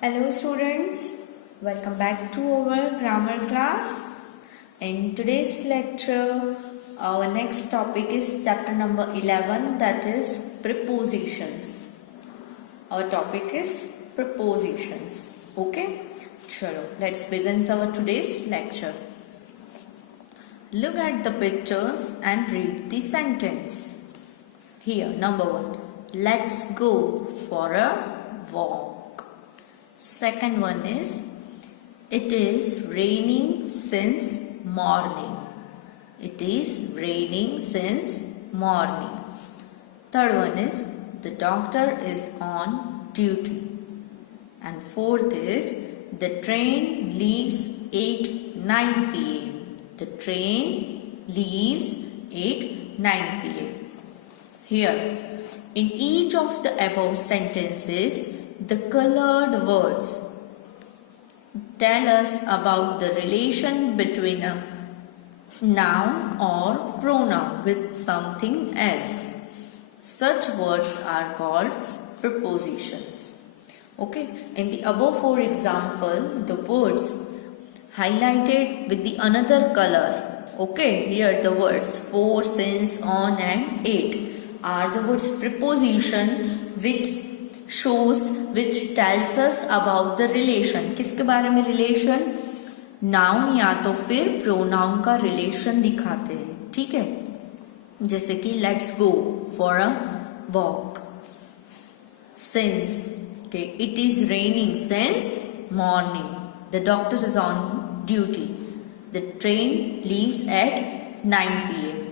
Hello students, welcome back to our grammar class. In today's lecture, our next topic is chapter number 11, that is prepositions. Our topic is prepositions. Okay? Chalo, let's begin our today's lecture. Look at the pictures and read the sentence. Here, number 1. Let's go for a walk. Second one is, it is raining since morning. It is raining since morning. Third one is, the doctor is on duty. And fourth is, the train leaves 9 p.m. The train leaves 9 p.m. Here, in each of the above sentences, the colored words tell us about the relation between a noun or pronoun with something else. Such words are called prepositions. Okay, in the above four example, the words highlighted with the another color. Okay, here the words for, since, on and 8 are the words preposition which tells us about the relation. किसके बारे में relation? Noun या तो फिर pronoun का relation दिखाते हैं. ठीक है, जैसे कि let's go for a walk. Since, okay, it is raining since morning. The doctor is on duty. The train leaves at 9 p.m.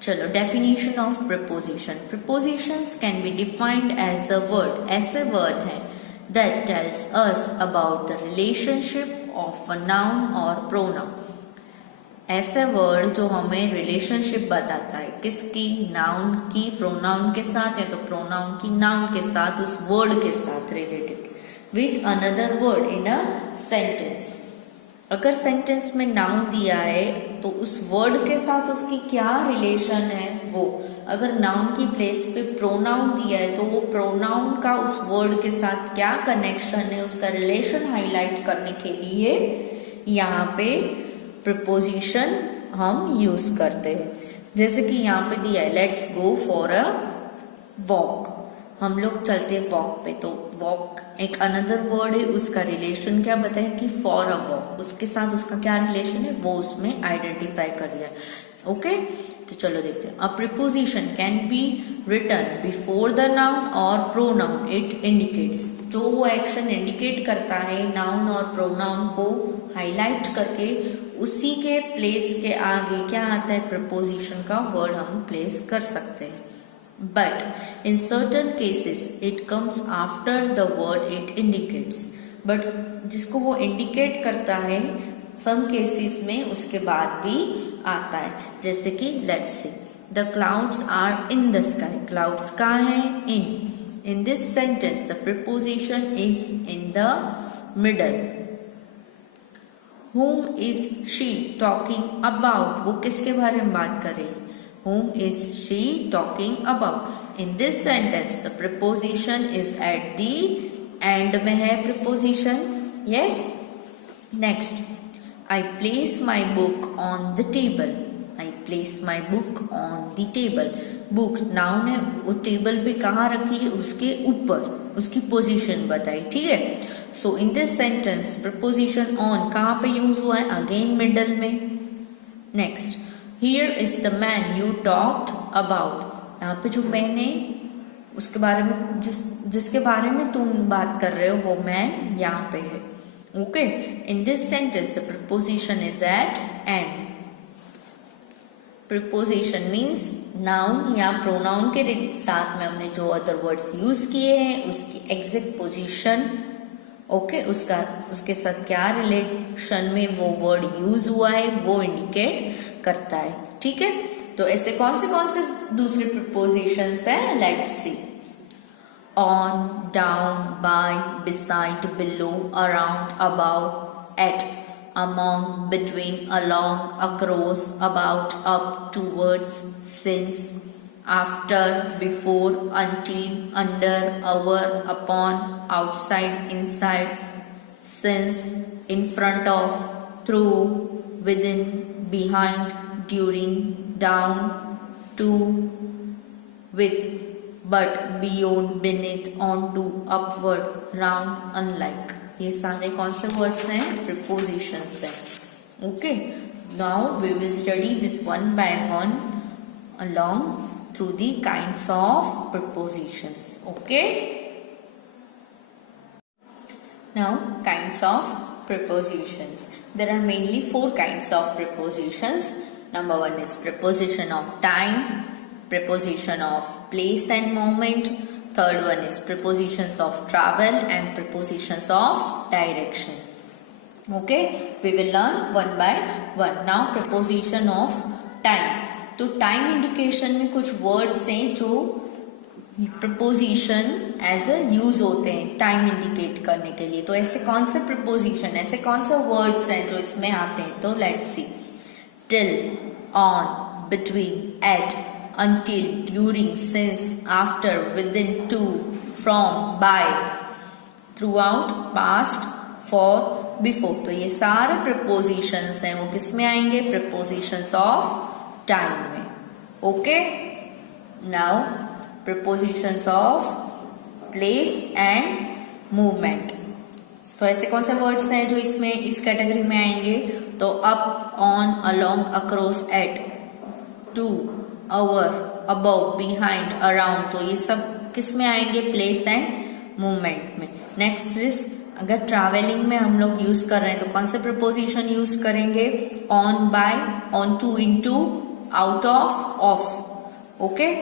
चलो, definition of preposition. Prepositions can be defined as a word. ऐसे word है that tells us about the relationship of a noun or pronoun. ऐसे word जो हमें relationship बताता है किसकी, noun की pronoun के साथ या तो pronoun की noun के साथ, उस word के साथ related with another word in a sentence. अगर सेंटेंस में नाउन दिया है तो उस वर्ड के साथ उसकी क्या रिलेशन है वो, अगर नाउन की प्लेस पे प्रोनाउन दिया है तो वो प्रोनाउन का उस वर्ड के साथ क्या कनेक्शन है, उसका रिलेशन हाईलाइट करने के लिए यहाँ पे प्रीपोजिशन हम यूज करते हैं. जैसे कि यहाँ पे दिया है let's go for a walk, हम लोग चलते हैं वॉक पे, तो वॉक एक अनदर वर्ड है, उसका रिलेशन क्या बताया कि फॉर अ वॉक, उसके साथ उसका क्या रिलेशन है वो उसमें आइडेंटिफाई कर दिया. ओके, तो चलो देखते हैं. A preposition can be written before the noun और प्रोनाउन इट इंडिकेट्स. जो वो एक्शन इंडिकेट करता है नाउन और प्रोनाउन को हाईलाइट करके उसी के प्लेस के आगे क्या आता है प्रीपोजिशन का वर्ड हम प्लेस कर सकते हैं. But in certain cases it comes after the word it indicates. But जिसको वो indicate करता है some cases में उसके बाद भी आता है. जैसे कि let's see, the clouds are in the sky. Clouds कहाँ है? In this sentence the preposition is in the middle. Whom is she talking about? वो किसके बारे में बात कर रही है? Whom is she talking about? In this sentence, the preposition is at the end में है preposition. Yes. Next, I place my book on the table. I place my book on the table. Book noun है, वो table पे कहाँ रखी है? उसके ऊपर, उसकी पोजीशन बताई. ठीक है. So in this sentence, preposition on कहाँ पे यूज हुआ है? Again middle में. Next. Here is the man you talked about. यहाँ पे जो मैन है उसके बारे में जिसके बारे में तुम बात कर रहे हो वो मैन यहाँ पे है. Okay, in this sentence the preposition is at end. Preposition means noun या प्रोनाउन के साथ में हमने जो अदर वर्ड्स यूज किए हैं उसकी एग्जैक्ट पोजीशन, ओके, उसके साथ क्या रिलेशन में वो वर्ड यूज हुआ है वो इंडिकेट करता है. ठीक है, तो ऐसे कौन से दूसरे प्रीपोजिशंस हैं? Let's see. On, down, by, beside, below, around, above, at, among, between, along, across, about, up, towards, since, after, before, until, under, over, upon, outside, inside, since, in front of, through, within, behind, during, down, to, with, but, beyond, beneath, onto, upward, round, unlike. ये सारे कौन से words हैं? Prepositions हैं. Okay, now we will study this one by one along through the kinds of prepositions. Okay, now kinds of prepositions. There are mainly 4 kinds of prepositions. Number 1 is preposition of time, preposition of place and moment. Third one is prepositions of travel and prepositions of direction. Okay, we will learn one by one. Now preposition of time. तो time indication में कुछ words हैं जो preposition as a use होते हैं time indicate करने के लिए. तो ऐसे कौन से प्रपोजिशन, ऐसे कौन से वर्ड्स हैं जो इसमें आते हैं? तो let's see. Till, on, between, at, until, during, since, after, within, to, from, by, throughout, past, for, before. तो ये सारे प्रपोजिशंस हैं वो किस में आएंगे? प्रपोजिशंस ऑफ टाइम में. Okay, now propositions of place and movement. तो ऐसे कौन से वर्ड्स हैं जो इसमें इस कैटेगरी में आएंगे? तो up, on, along, across, at, to, over, above, behind, around. तो ये सब किस में आएंगे? प्लेस एंड मूवमेंट में. नेक्स्ट इज, अगर ट्रैवलिंग में हम लोग यूज कर रहे हैं तो कौन से प्रपोजिशन यूज करेंगे? On, by, on to, into, out of, off. Okay,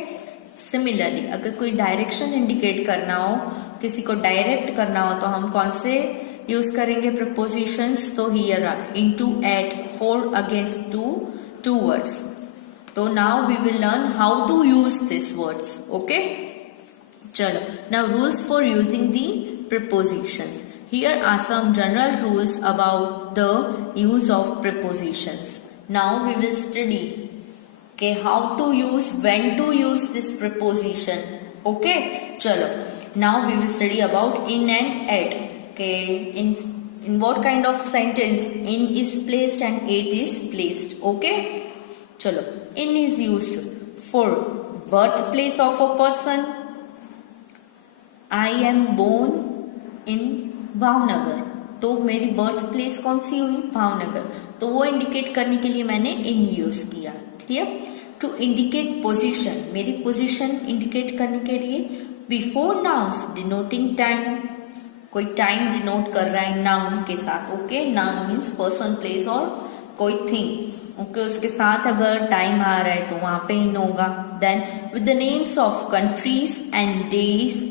similarly अगर कोई डायरेक्शन इंडिकेट करना हो, किसी को डायरेक्ट करना हो, तो हम कौन से यूज करेंगे प्रपोजिशंस? तो here are into, at, for, against, to, towards. तो now we will learn how to use this words. Okay, चलो. Now rules for using the prepositions. Here are some general rules about the use of prepositions. Now we will study how to use, when to use this preposition. Okay, chalo. Now we will study about in and at. In what kind of sentence in is placed and at is placed. Okay, chalo. In is used for birthplace of a person. I am born इन भावनगर. तो मेरी birth place कौन सी हुई? भावनगर. तो वो indicate करने के लिए मैंने इन यूज किया. क्लियर? टू इंडिकेट पोजीशन, मेरी पोजीशन इंडिकेट करने के लिए बिफोर नाउन्स डिनोटिंग टाइम. कोई टाइम डिनोट कर रहा है नाउन के साथ. Okay, noun means person, place और कोई थिंग. ओके, उसके साथ अगर टाइम आ रहा है तो वहां पे इन होगा. Then with the names of countries and days.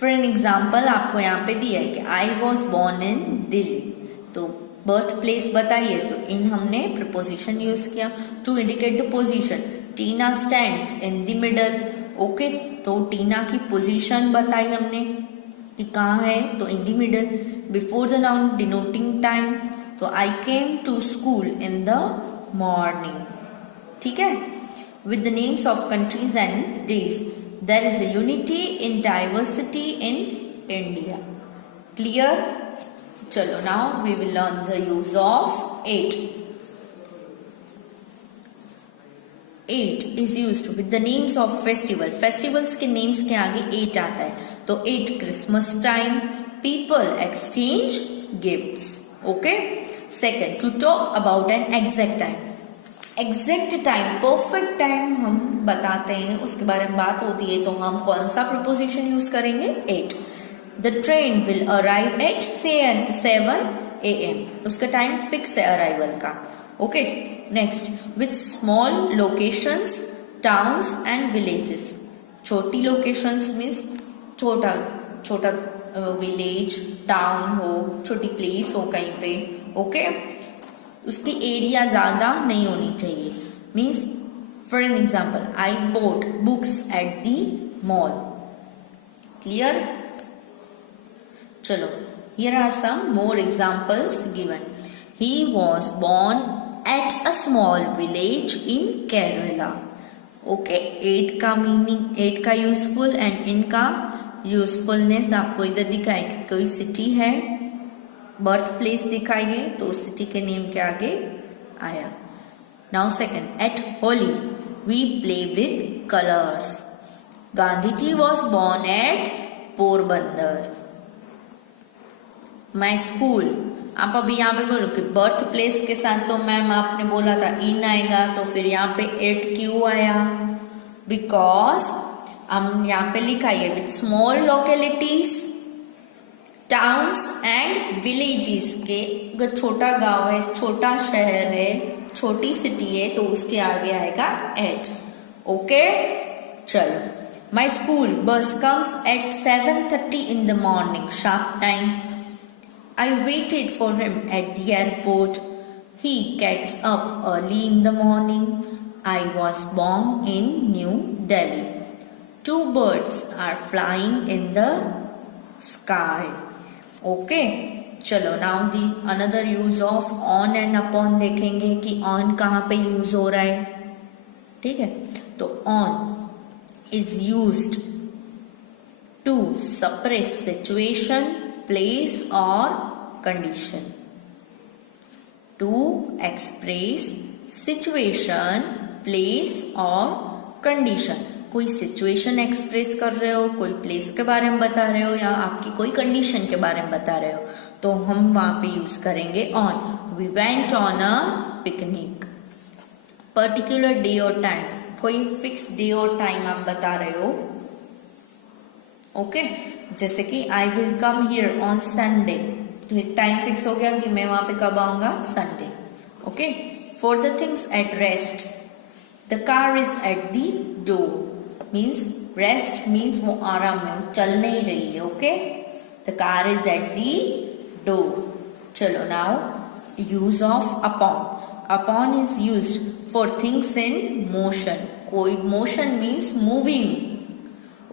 For an example आपको यहाँ पे दिया है कि I was born in Delhi. तो बर्थ प्लेस बताइए तो इन हमने प्रपोजिशन यूज किया to indicate the position. Tina stands in the middle. Okay, तो टीना की पोजीशन बताई हमने कि कहाँ है, तो in the middle. Before the noun denoting time, तो I came to school in the morning. ठीक है. With the names of countries and days. There is a unity in diversity in India. Clear? Chalo, now we will learn the use of it. It is used with the names of festival. Festivals के names के आगे it आता है. तो it Christmas time. People exchange gifts. Okay? Second, to talk about an exact time. Exact time, perfect time हम बताते हैं, उसके बारे में बात होती है तो हम कौन सा प्रपोजिशन यूज करेंगे? At. The train will arrive at 7 AM. उसका टाइम फिक्स है अराइवल का. Okay, next, with small locations, towns and villages. छोटी लोकेशंस मीन्स छोटा छोटा विलेज, टाउन हो, छोटी प्लेस हो कहीं पे. ओके, उसकी एरिया ज्यादा नहीं होनी चाहिए. Means for an example, I bought books at the mall. Clear? चलो, here are some more examples given. He was born at a small village in Kerala. Okay, at का मीनिंग, एट का useful and इनका usefulness आपको इधर दिखाए कि कोई city है, बर्थ प्लेस दिखाइए तो उस सिटी के नेम के आगे आया। Now second, at Holi we play with colours. Gandhi ji was born at Porbandar. My school, आप अभी यहाँ पे बोलो कि बर्थ प्लेस के साथ तो मैम आपने बोला था इन आएगा, तो फिर यहाँ पे एट क्यों आया? बिकॉज हम यहाँ पे लिखा है with small localities, towns and villages के, अगर छोटा गांव है, छोटा शहर है, छोटी सिटी है तो उसके आगे आएगा एट। ओके, चलो। My school bus comes at 7:30 in the morning, sharp time. I waited for him at the airport. He gets up early in the morning. I was born in New Delhi. Two birds are flying in the sky. Okay, चलो now the another use of on and upon देखेंगे कि on कहाँ पे use हो रहा है। ठीक है, तो on is used to suppress situation, place or condition. To express situation, place or condition. कोई सिचुएशन एक्सप्रेस कर रहे हो, कोई प्लेस के बारे में बता रहे हो, या आपकी कोई कंडीशन के बारे में बता रहे हो, तो हम वहां पे यूज करेंगे on. We went on a picnic. Particular day और टाइम, कोई फिक्स डे और टाइम आप बता रहे हो। ओके, जैसे कि I will come here on Sunday, तो टाइम फिक्स हो गया कि मैं वहां पे कब आऊंगा, Sunday. Okay, for the things at rest, the car is at the door, means rest means वो आराम में, वो चल नहीं रही है। Okay, the car is at the door. चलो now use of upon. Upon is used for things in motion. कोई motion means moving.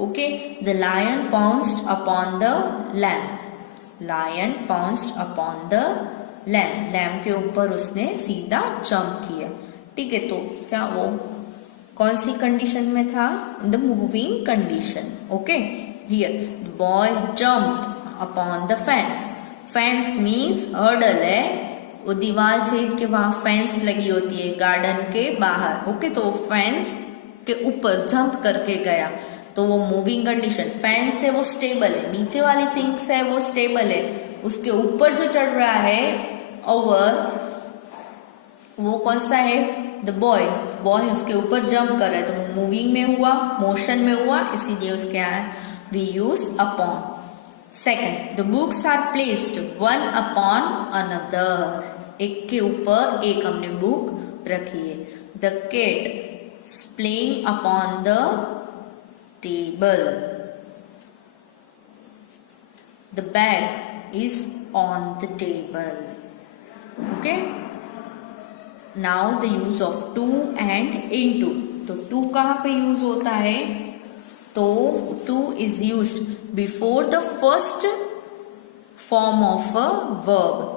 Okay, the lion pounced upon the lamb. Lion pounced upon the lamb. Lamb के ऊपर उसने सीधा jump किया। ठीक है, तो क्या वो कौन सी कंडीशन में था? The moving condition. Okay, here the boy jumped upon the fence. Fence means hurdle है, वो दीवार छेद के वहां फेंस लगी होती है गार्डन के बाहर। ओके, तो फेंस के ऊपर जंप करके गया, तो वो मूविंग कंडीशन। फेंस है वो स्टेबल है, नीचे वाली थिंग्स है वो स्टेबल है, उसके ऊपर जो चढ़ रहा है ओवर, वो कौन सा है? The boy. बॉय उसके ऊपर जंप कर रहा है, तो वो मूविंग में हुआ, मोशन में हुआ, इसीलिए उसके यहाँ we use upon. Second, the books are placed one upon another. एक के ऊपर एक हमने बुक रखी है। The cat playing upon the table. The bag is on the table. Okay. Now the use of to and into. तो to कहाँ पे यूज होता है? तो to is used before the first form of a verb.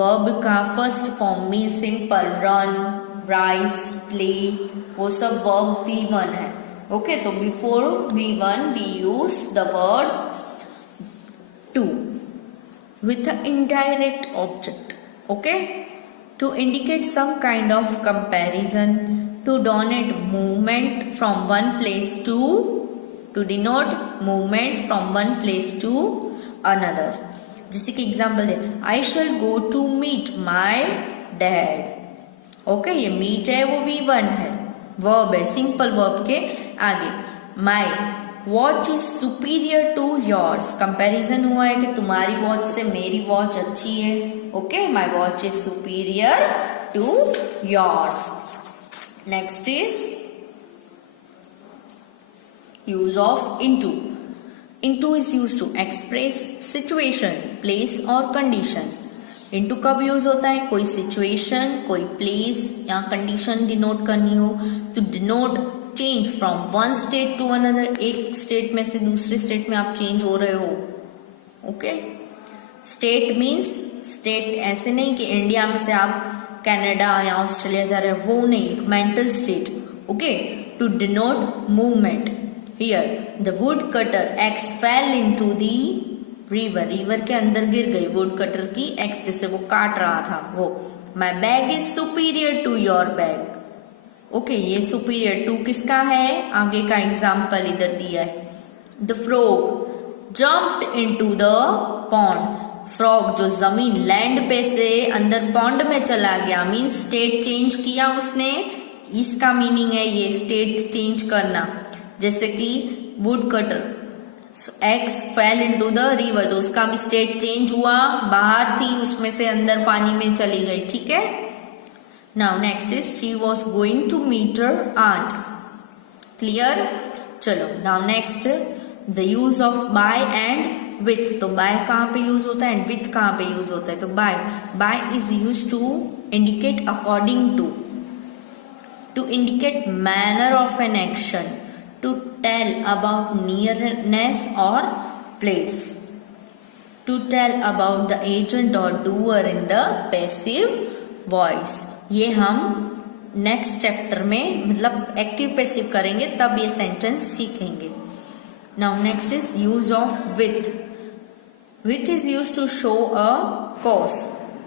Verb का first form means simple, run, rise, play, वो सब verb V1 है। Okay, so before V1 we use the word to with an indirect object. Okay, to indicate some kind of comparison, to denote movement from one place to denote movement from one place to another. जैसे कि example है, I shall go to meet my dad. Okay, ये meet है वो V1 है, verb है, simple verb के आगे। My watch is superior to yours, comparison हुआ है कि तुम्हारी वॉच से मेरी वॉच अच्छी है। Okay, my watch is superior to yours. Next is use of into. Into is use to express situation, place और कंडीशन। इनटू कब यूज होता है? कोई सिचुएशन, कोई प्लेस या कंडीशन डिनोट करनी हो, to denote change from one state to another, एक स्टेट में से दूसरे स्टेट में आप चेंज हो रहे हो। ओके, स्टेट मीन्स स्टेट ऐसे नहीं कि इंडिया में से आप कनाडा या ऑस्ट्रेलिया जा रहे हो, वो नहीं, एक mental state. Okay, to denote movement. Here the woodcutter axe fell into the river. River के अंदर गिर गई woodcutter की axe, जैसे वो काट रहा था वो. My bag is superior to your bag. Okay, ये superior to किसका है? आगे का एग्जाम्पल इधर दिया है. The frog jumped into the pond. Frog जो जमीन लैंड पे से अंदर पॉन्ड में चला गया, मीन्स स्टेट चेंज किया उसने. इसका मीनिंग है ये स्टेट चेंज करना. जैसे कि would cutter x fail into the river, तो उसका भी स्टेट चेंज हुआ, बाहर थी उसमें से अंदर पानी में चली गई. ठीक है. Now next is she was going to meet her aunt. Clear. चलो now next the use of by and with. तो बाय कहाँ पे यूज होता है एंड विथ कहाँ पे यूज होता है? तो by is use to indicate according to indicate manner of an action, to tell about nearness और place, to tell about the agent और doer in the passive voice. ये हम नेक्स्ट चैप्टर में मतलब एक्टिव पैसिव करेंगे, तब ये sentence सीखेंगे. Now next is use of with. With is used to show a cause,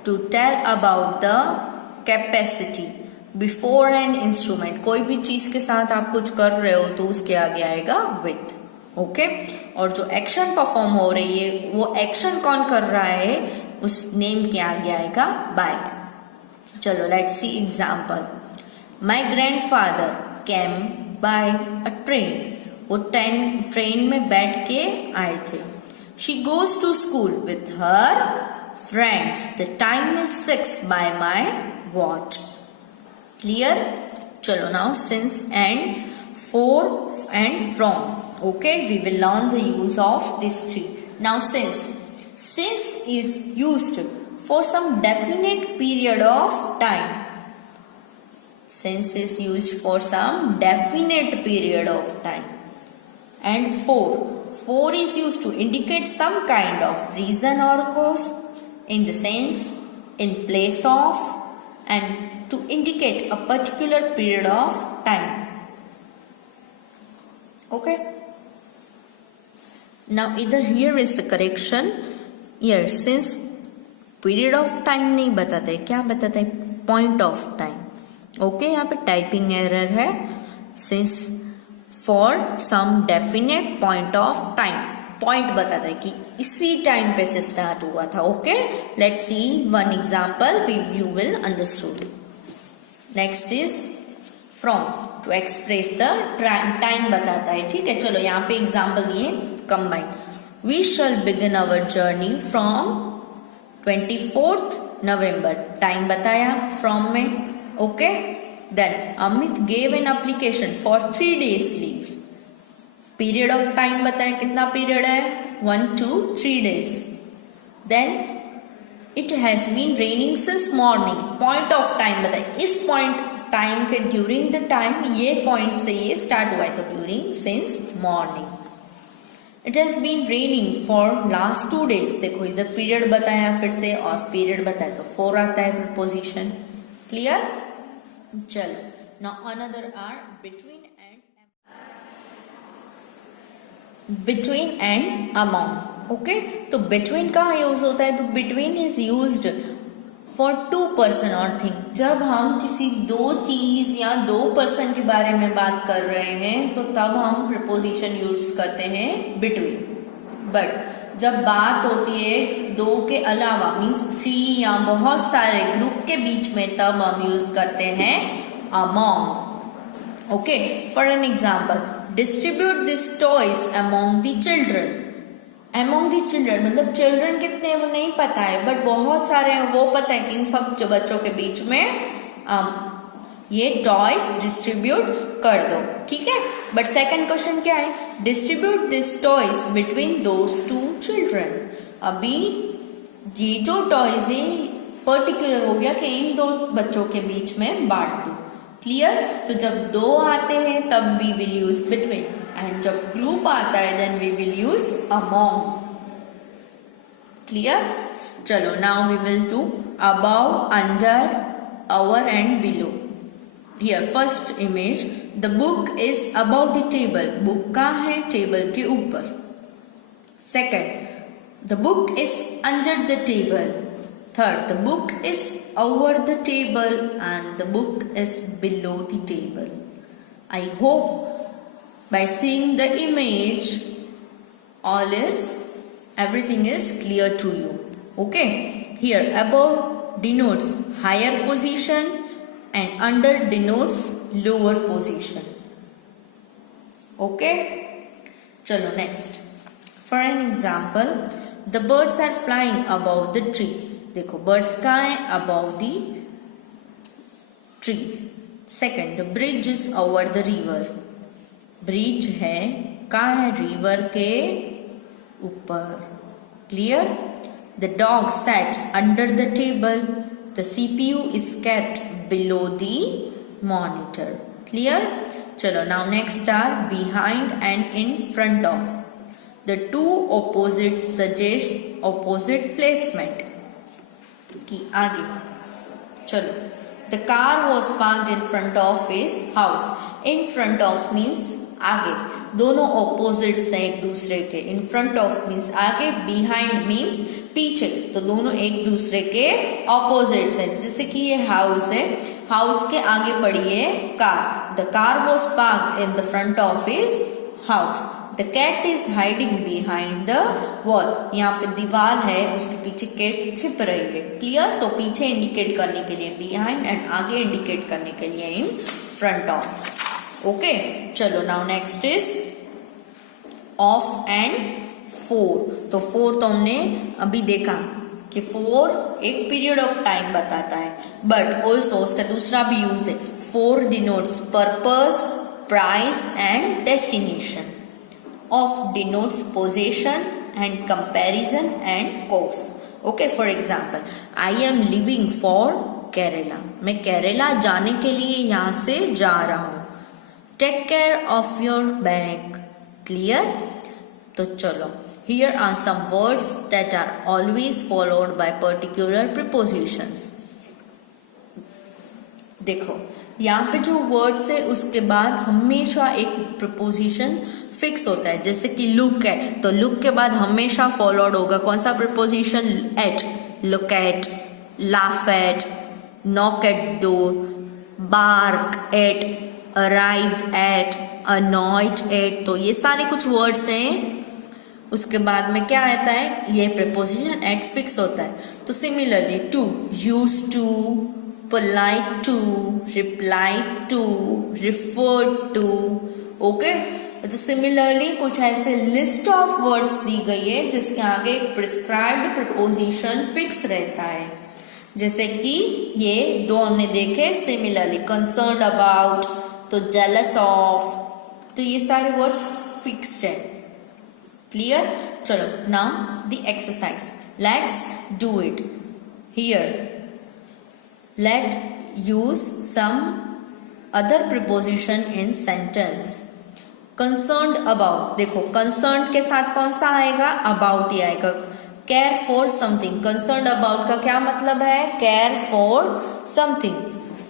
to tell about the capacity before an instrument. कोई भी चीज के साथ आप कुछ कर रहे हो तो उसके आगे आएगा with. ओके. और जो एक्शन परफॉर्म हो रही है वो एक्शन कौन कर रहा है उस नेम के आगे आएगा by. चलो let's see example. My grandfather came by a train. वो ट्रेन में बैठ के आए थे. She goes to school with her friends. The time is 6 by my watch. Clear. चलो now since and for and from. Okay, we will learn the use of this three. Now since is used for some definite period of time. Since is used for some definite period of time. And for is used to indicate some kind of reason or cause, in the sense, in place of, and to indicate a particular period of time. Okay. Now either here is the correction. Here since period of time नहीं बताता है, क्या बताता है? Point of time. Okay, यहाँ पे typing error है. Since for some definite point of time. Point बताता है कि इसी टाइम पे से स्टार्ट हुआ था. Okay, let's see one example, you will understood. Next is from, to express the time बताता है. ठीक है. चलो यहाँ पे एग्जाम्पल दिए combined. We shall begin our journey from 24th November. Time बताया फ्रॉम में. Okay, then Amit gave an application for 3 days leaves. Period of time बताया कितना पीरियड है? 1 to 3 days. Then it has been raining since morning. Point of time बताया, इस point time के during the time, ये point से ये start हुआ है, तो during since morning. It has been raining for last 2 days. देखो इधर पीरियड बताया फिर से और पीरियड बताया तो for आता है preposition. Clear? चलो now another are between and among. Okay, तो between कहाँ यूज होता है? तो between is used for two person or thing. जब हम किसी दो चीज या दो पर्सन के बारे में बात कर रहे हैं तो तब हम preposition यूज करते हैं between. बट जब बात होती है दो के अलावा, मीन्स 3 या बहुत सारे ग्रुप के बीच में, तब हम यूज करते हैं among. Okay, for an example, distribute this toys among the children. among the children मतलब चिल्ड्रन कितने हैं वो नहीं पता है, बट बहुत सारे हैं वो पता है कि इन सब बच्चों के बीच में ये टॉयज डिस्ट्रीब्यूट कर दो. ठीक है. बट सेकंड क्वेश्चन क्या है? Distribute this toys between those 2 children. अभी ये जो टॉयज है पर्टिकुलर हो गया कि इन 2 बच्चों के बीच में बांट दो. क्लियर. तो जब 2 आते हैं तब we will use between, and जब ग्रुप आता है then we will use among. Clear. चलो now we will do above, under, over and below. Here first image, the book is above the table, book कहाँ है, table के ऊपर. Second, the book is under the table. Third, the book is over the table and the book is below the table. I hope by seeing the image everything is clear to you. Okay, here above denotes higher position and under denotes lower position. Okay, chalo next. For an example, the birds are flying above the tree. देखो birds कहाँ है, above the tree. Second, the bridge is over the river. Bridge है कहाँ है, river के ऊपर. Clear. The dog sat under the table. The CPU is kept below the monitor. Clear. चलो now next are behind and in front of. The two opposite suggest opposite placement की आगे. चलो the car was parked in front of his house. In front of means आगे, दोनों opposites हैं एक दूसरे के. इन फ्रंट ऑफ मीन्स आगे, बिहाइंड मीन्स पीछे, तो दोनों एक दूसरे के ऑपोजिट्स हैं. जैसे कि ये हाउस है, हाउस के आगे पड़ी है car. The car was parked in the front of his house. The cat is hiding behind the wall. यहाँ पे दीवार है, उसके पीछे कैट छिप रही है. क्लियर. तो पीछे इंडिकेट करने के लिए बिहाइंड एंड आगे इंडिकेट करने के लिए इन फ्रंट ऑफ. ओके, चलो now next is of and four. तो फोर तो हमने अभी देखा कि फोर एक पीरियड ऑफ टाइम बताता है, बट ऑल्सो उसका दूसरा भी यूज है. Four denotes purpose, price and destination. Of denotes possession and comparison and course. Okay, for example I am living for Kerala. मैं केरला जाने के लिए यहाँ से जा रहा हूँ. Take care of your bag. Clear. तो चलो, here are some words that are always followed by particular prepositions. देखो यहाँ पे जो वर्ड्स है उसके बाद हमेशा एक प्रीपोजिशन फिक्स होता है. जैसे कि लुक है, तो लुक के बाद हमेशा फॉलोड होगा कौन सा preposition, at. Look at, laugh at, knock at door, bark at, arrive at, annoyed at. तो ये सारे कुछ वर्ड्स हैं. उसके बाद में क्या आता है, ये प्रीपोजिशन एट फिक्स होता है. तो similarly to, use to, polite to, reply to, refer to. Okay, तो सिमिलरली कुछ ऐसे लिस्ट ऑफ वर्ड्स दी गई है जिसके आगे एक प्रिस्क्राइब्ड प्रीपोजिशन फिक्स रहता है. जैसे कि ये दो हमने देखे. सिमिलरली कंसर्न्ड अबाउट, तो जेलस ऑफ, तो ये सारे वर्ड्स फिक्स्ड है. क्लियर. चलो now the exercise, let's do it. Here let use some other preposition in sentence. Concerned about. देखो कंसर्न्ड के साथ कौन सा आएगा, अबाउट ही आएगा. Care for something. Concerned about का क्या मतलब है, केयर फॉर समथिंग.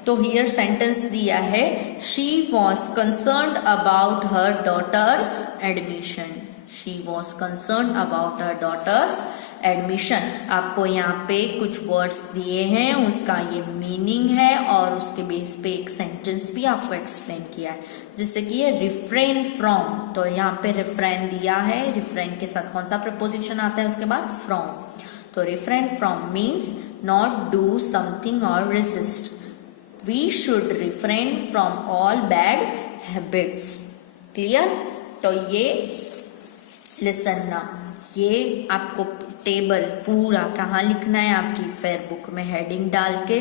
तो हियर सेंटेंस दिया है, she was concerned about her daughter's admission. She was concerned about her daughter's admission. आपको यहाँ पे कुछ वर्ड्स दिए हैं, उसका ये मीनिंग है और उसके बेस पे एक सेंटेंस भी आपको एक्सप्लेन किया है. जैसे कि ये रिफ्रेन फ्रॉम, तो यहाँ पे रिफ्रेन दिया है. रिफ्रेन के साथ कौन सा प्रपोजिशन आता है उसके बाद, फ्रॉम. तो refrain from means not do something और resist. We should refrain from all bad habits. Clear. तो ये लिसन ना, ये आपको टेबल पूरा कहाँ लिखना है, आपकी फेयर बुक में हेडिंग डाल के.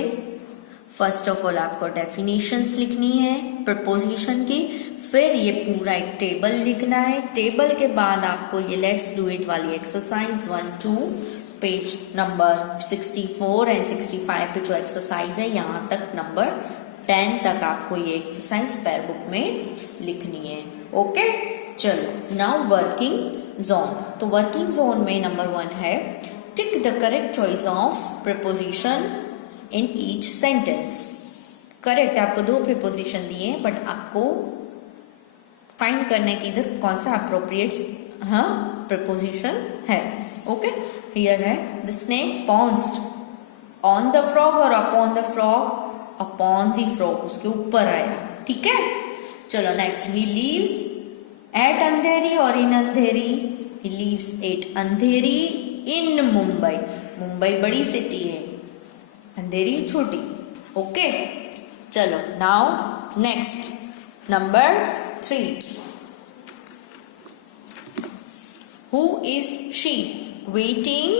फर्स्ट ऑफ ऑल आपको डेफिनेशंस लिखनी है प्रपोजिशन की, फिर ये पूरा एक टेबल लिखना है. टेबल के बाद आपको ये लेट्स डू इट वाली एक्सरसाइज 1-2 पेज नंबर 64 एंड 65 पे जो एक्सरसाइज है यहाँ तक नंबर 10 तक आपको ये एक्सरसाइज फेयर बुक में लिखनी है. ओके. चलो नाउ वर्किंग जोन. तो वर्किंग जोन में नंबर 1 है, tick the correct choice of preposition in each sentence. Correct, आपको 2 प्रीपोजिशन दिए बट आपको फाइंड करने की इधर कौन सा अप्रोप्रिएट हाँ प्रपोजिशन है. ओके, हियर है the snake pounced on the frog और upon the frog. Upon the frog उसके ऊपर आया. ठीक है, चलो next. He lives at Andheri और in Andheri. He lives at Andheri in Mumbai. Mumbai बड़ी सिटी है, अंधेरी छोटी. ओके, चलो now next number 3. Who is she waiting?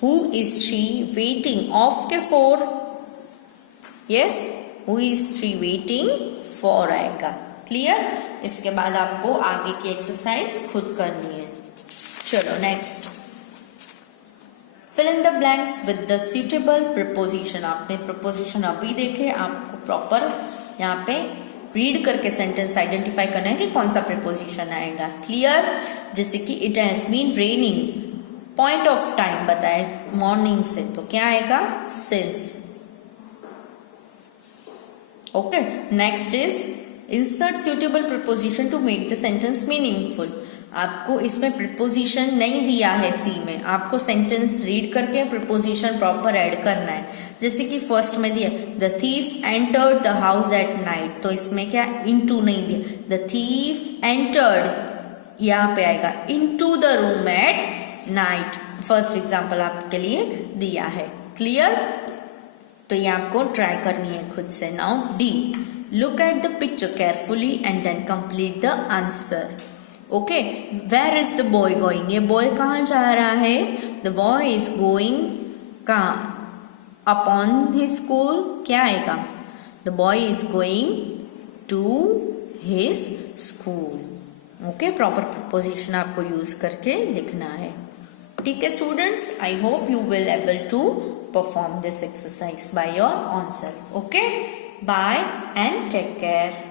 Who is she waiting of के for? Yes, who is she waiting for आएगा. क्लियर. इसके बाद आपको आगे की एक्सरसाइज खुद करनी है. चलो next. fill in the blanks with the suitable preposition. आपने प्रपोजिशन अभी देखे, आपको प्रॉपर यहाँ पे रीड करके सेंटेंस आइडेंटिफाई करना है कि कौन सा प्रीपोजिशन आएगा. क्लियर. जैसे कि it has been raining, point of time बताए मॉर्निंग से, तो क्या आएगा since. Okay, next is insert suitable preposition to make the sentence meaningful. आपको इसमें प्रीपोजिशन नहीं दिया है सी में, आपको सेंटेंस रीड करके प्रीपोजिशन प्रॉपर ऐड करना है. जैसे कि फर्स्ट में दिया the thief entered the house at night, तो इसमें क्या इनटू नहीं दिया. द थीफ एंटर्ड यहाँ पे आएगा into the room at night. First example आपके लिए दिया है. क्लियर. तो ये आपको ट्राई करनी है खुद से. Now D. Look at the picture carefully and then complete the answer. Okay, where is the boy going. ये बॉय कहाँ जा रहा है. द बॉय इज गोइंग कहाँ, अपॉन हिज स्कूल. क्या आएगा. The boy is going to his school. Okay, proper preposition आपको use करके लिखना है. ठीक है students, I hope you will able to perform this exercise by your own self. Okay, bye and take care.